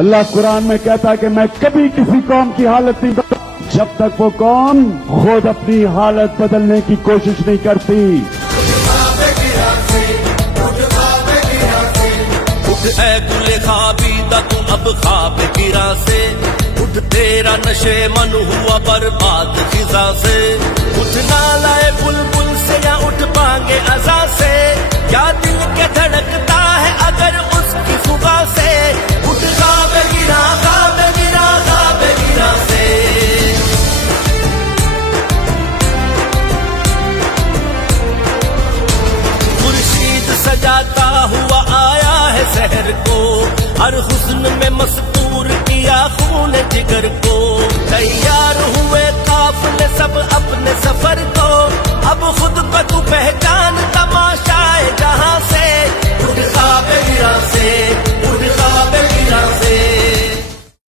اللہ قرآن میں کہتا ہے کہ میں کبھی کسی قوم کی حالت نہیں بدلتا جب تک وہ قوم خود اپنی حالت بدلنے کی کوشش نہیں کرتی۔ اٹھ اے گل خوابیدہ تو اب خواب گرا سے، اٹھ تیرا نشے من ہوا برباد خزاں سے، اٹھ نالائے بلبل سے یا اٹھ بانگے ازاں سے، یا دل کے دھڑکتا ہے اگر اس کی صبح سے، اٹھ خواب گرا خواب گرا خواب گرا سے۔ خورشید سجاتا ہوا آیا ہے شہر کو، ہر حسن میں مستور کیا خون جگر کو، تیار ہوئے قافلے سب اپنے سفر کو، اب خود کو تو پہچان تماشائے جہاں سے، اٹھ خواب گرا سے، اٹھ خواب گرا سے۔